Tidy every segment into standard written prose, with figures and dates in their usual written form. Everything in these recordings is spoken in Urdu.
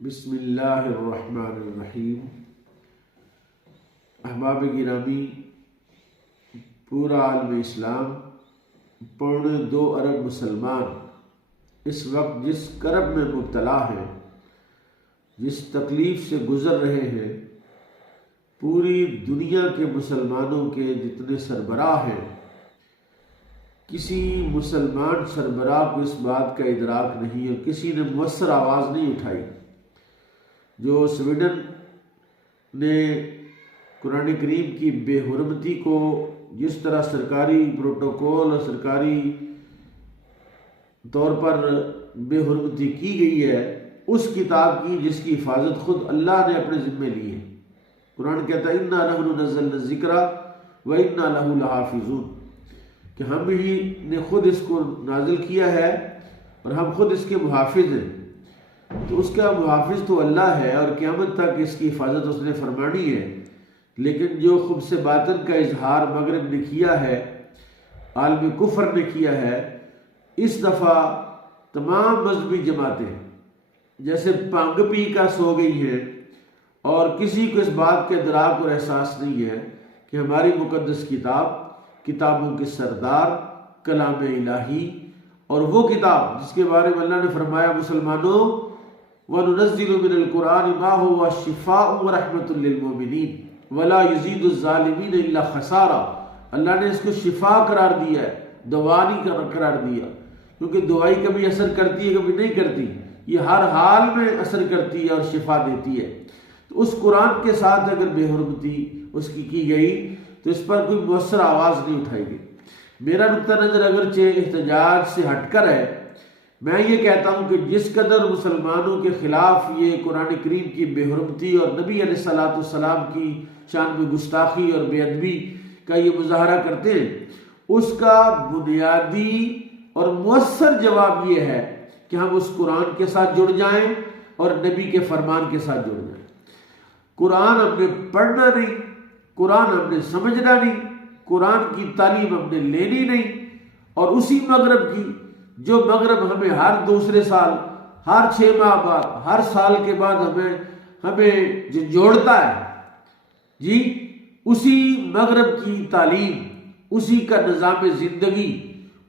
بسم اللہ الرحمن الرحیم۔ احباب گرامی، پورا عالم اسلام، 2.25 ارب مسلمان اس وقت جس کرب میں مبتلا ہیں، جس تکلیف سے گزر رہے ہیں، پوری دنیا کے مسلمانوں کے جتنے سربراہ ہیں، کسی مسلمان سربراہ کو اس بات کا ادراک نہیں اور کسی نے مؤثر آواز نہیں اٹھائی۔ جو سویڈن نے قرآن کریم کی بے حرمتی کو جس طرح سرکاری پروٹوکول اور سرکاری طور پر بے حرمتی کی گئی ہے، اس کتاب کی جس کی حفاظت خود اللہ نے اپنے ذمے لی ہے۔ قرآن کہتا ہے اِنَّا نَحْنُ نَزَّلْنَا الذِّكْرَ وَإِنَّا لَهُ لَحَافِظُونَ، کہ ہم ہی نے خود اس کو نازل کیا ہے اور ہم خود اس کے محافظ ہیں۔ تو اس کا محافظ تو اللہ ہے اور قیامت تک اس کی حفاظت اس نے فرمانی ہے، لیکن جو خبث باطن کا اظہار مغرب نے کیا ہے، عالم کفر نے کیا ہے، اس دفعہ تمام مذہبی جماعتیں جیسے پانگ پی کا سو گئی ہیں اور کسی کو اس بات کے ادراک اور احساس نہیں ہے کہ ہماری مقدس کتاب، کتابوں کے سردار، کلام الہی، اور وہ کتاب جس کے بارے میں اللہ نے فرمایا مسلمانوں وَنُنَزِّلُ مِنَ الْقُرْآنِ مَا هُوَ شِفَاءٌ وَرَحْمَةٌ لِّلْمُؤْمِنِينَ وَلَا يُزِيدُ الظَّالِمِينَ إِلَّا خَسَارًا۔ اللہ نے اس کو شفا قرار دیا ہے، دوا نہیں قرار دیا، کیونکہ دوائی کبھی اثر کرتی ہے کبھی نہیں کرتی، یہ ہر حال میں اثر کرتی ہے اور شفا دیتی ہے۔ تو اس قرآن کے ساتھ اگر بے حرمتی اس کی گئی تو اس پر کوئی مؤثر آواز نہیں اٹھائی گئی۔ میرا نقطہ نظر اگرچہ احتجاج سے ہٹ کر ہے، میں یہ کہتا ہوں کہ جس قدر مسلمانوں کے خلاف یہ قرآن کریم کی بے حرمتی اور نبی علیہ الصلوۃ والسلام کی شان میں گستاخی اور بے ادبی کا یہ مظاہرہ کرتے ہیں، اس کا بنیادی اور مؤثر جواب یہ ہے کہ ہم اس قرآن کے ساتھ جڑ جائیں اور نبی کے فرمان کے ساتھ جڑ جائیں۔ قرآن ہم نے پڑھنا نہیں، قرآن ہم نے سمجھنا نہیں، قرآن کی تعلیم ہم نے لینی نہیں، اور اسی مغرب کی جو مغرب ہمیں ہر دوسرے سال، ہر 6 ماہ بعد، ہر سال کے بعد ہمیں جو جوڑتا ہے، جی اسی مغرب کی تعلیم، اسی کا نظام زندگی،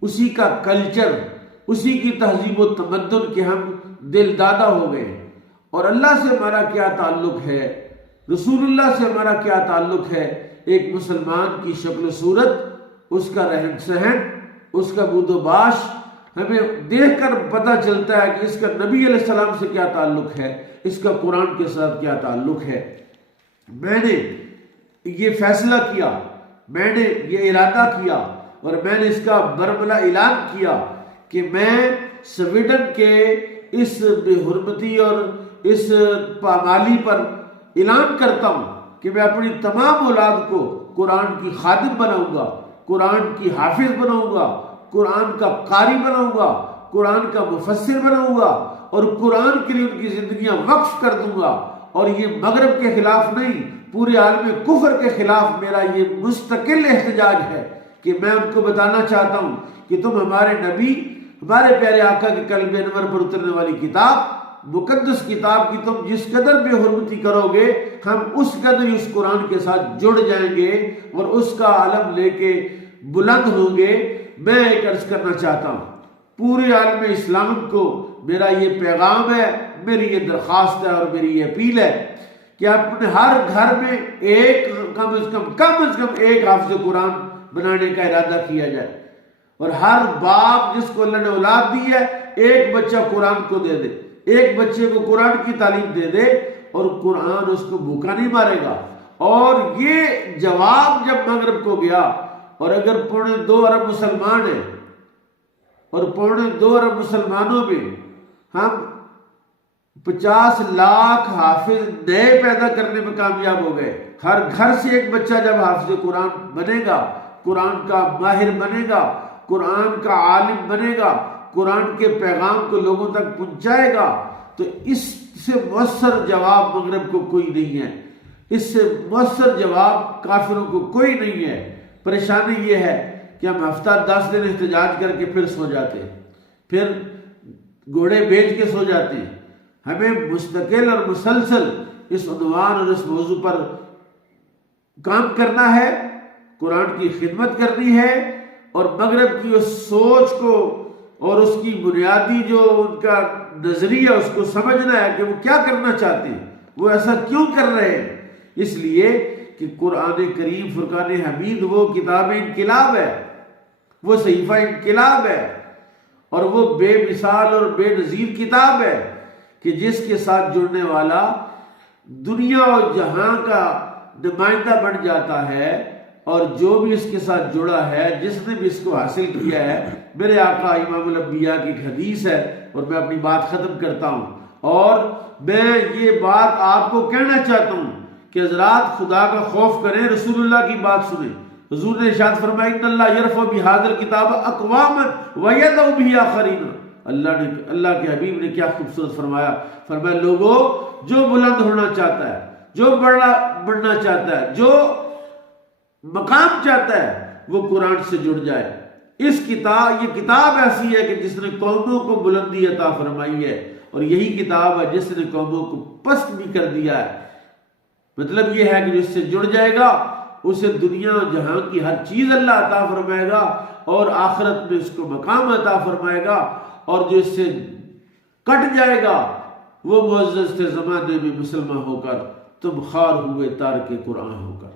اسی کا کلچر، اسی کی تہذیب و تمدن کے ہم دل دادا ہو گئے۔ اور اللہ سے ہمارا کیا تعلق ہے، رسول اللہ سے ہمارا کیا تعلق ہے، ایک مسلمان کی شکل و صورت، اس کا رہن سہن، اس کا بود و باش ہمیں دیکھ کر پتہ چلتا ہے کہ اس کا نبی علیہ السلام سے کیا تعلق ہے، اس کا قرآن کے ساتھ کیا تعلق ہے۔ میں نے یہ فیصلہ کیا، میں نے یہ ارادہ کیا اور میں نے اس کا برملا اعلان کیا کہ میں سویڈن کے اس بے حرمتی اور اس پامالی پر اعلان کرتا ہوں کہ میں اپنی تمام اولاد کو قرآن کی خادم بناؤں گا، قرآن کی حافظ بناؤں گا، قرآن کا قاری بناؤں گا، قرآن کا مفسر بناؤں گا، اور قرآن کے لیے ان کی زندگیاں وقف کر دوں گا۔ اور یہ مغرب کے خلاف نہیں، پورے عالم کفر کے خلاف میرا یہ مستقل احتجاج ہے کہ میں ان کو بتانا چاہتا ہوں کہ تم ہمارے نبی، ہمارے پیارے آقا کے قلب انور پر اترنے والی کتاب، مقدس کتاب کی تم جس قدر بے حرمتی کرو گے، ہم اس قدر اس قرآن کے ساتھ جڑ جائیں گے اور اس کا علم لے کے بلند ہوں گے۔ میں ایک عرض کرنا چاہتا ہوں پورے عالم اسلام کو، میرا یہ پیغام ہے، میری یہ درخواست ہے اور میری یہ اپیل ہے کہ اپنے ہر گھر میں ایک کم از کم ایک حافظ قرآن بنانے کا ارادہ کیا جائے، اور ہر باپ جس کو اللہ نے اولاد دی ہے ایک بچہ قرآن کو دے دے، ایک بچے کو قرآن کی تعلیم دے دے، اور قرآن اس کو بھوکا نہیں مارے گا۔ اور یہ جواب جب مغرب کو گیا، اور اگر 2.25 ارب مسلمان ہیں اور 2.25 ارب مسلمانوں میں ہم 50 لاکھ حافظ نئے پیدا کرنے میں کامیاب ہو گئے، ہر گھر سے ایک بچہ جب حافظ قرآن بنے گا، قرآن کا ماہر بنے گا، قرآن کا عالم بنے گا، قرآن کے پیغام کو لوگوں تک پہنچائے گا، تو اس سے مؤثر جواب مغرب کو کوئی نہیں ہے، اس سے مؤثر جواب کافروں کو کوئی نہیں ہے۔ پریشانی یہ ہے کہ ہم ہفتہ 10 دن احتجاج کر کے پھر سو جاتے ہیں، پھر گھوڑے بیچ کے سو جاتے ہیں، ہمیں مستقل اور مسلسل اس عنوان اور اس موضوع پر کام کرنا ہے، قرآن کی خدمت کرنی ہے، اور مغرب کی اس سوچ کو اور اس کی بنیادی جو ان کا نظریہ اس کو سمجھنا ہے کہ وہ کیا کرنا چاہتے ہیں، وہ ایسا کیوں کر رہے ہیں۔ اس لیے کہ قرآن کریم فرقان حمید وہ کتاب انقلاب ہے، وہ صحیفہ انقلاب ہے، اور وہ بے مثال اور بے نظیر کتاب ہے کہ جس کے ساتھ جڑنے والا دنیا اور جہاں کا نمائندہ بن جاتا ہے، اور جو بھی اس کے ساتھ جڑا ہے، جس نے بھی اس کو حاصل کیا ہے۔ میرے آقا امام الانبیاء کی ایک حدیث ہے، اور میں اپنی بات ختم کرتا ہوں، اور میں یہ بات آپ کو کہنا چاہتا ہوں کہ حضرات خدا کا خوف کریں، رسول اللہ کی بات سنیں۔ حضور نے ارشاد فرمایا ان اللہ یرفع بہذا الکتاب اقواما ویضع بہ آخرین۔ اللہ کے حبیب نے کیا خوبصورت فرمایا لوگوں، جو بلند ہونا چاہتا ہے، جو بڑھنا چاہتا ہے، جو مقام چاہتا ہے، وہ قرآن سے جڑ جائے۔ یہ کتاب ایسی ہے کہ جس نے قوموں کو بلندی عطا فرمائی ہے، اور یہی کتاب ہے جس نے قوموں کو پست بھی کر دیا ہے۔ مطلب یہ ہے کہ جو اس سے جڑ جائے گا اسے دنیا جہاں کی ہر چیز اللہ عطا فرمائے گا، اور آخرت میں اس کو مقام عطا فرمائے گا، اور جو اس سے کٹ جائے گا وہ معزز تھے زمانے میں مسلمان ہو کر، تم خوار ہوئے تارک قرآن ہو کر۔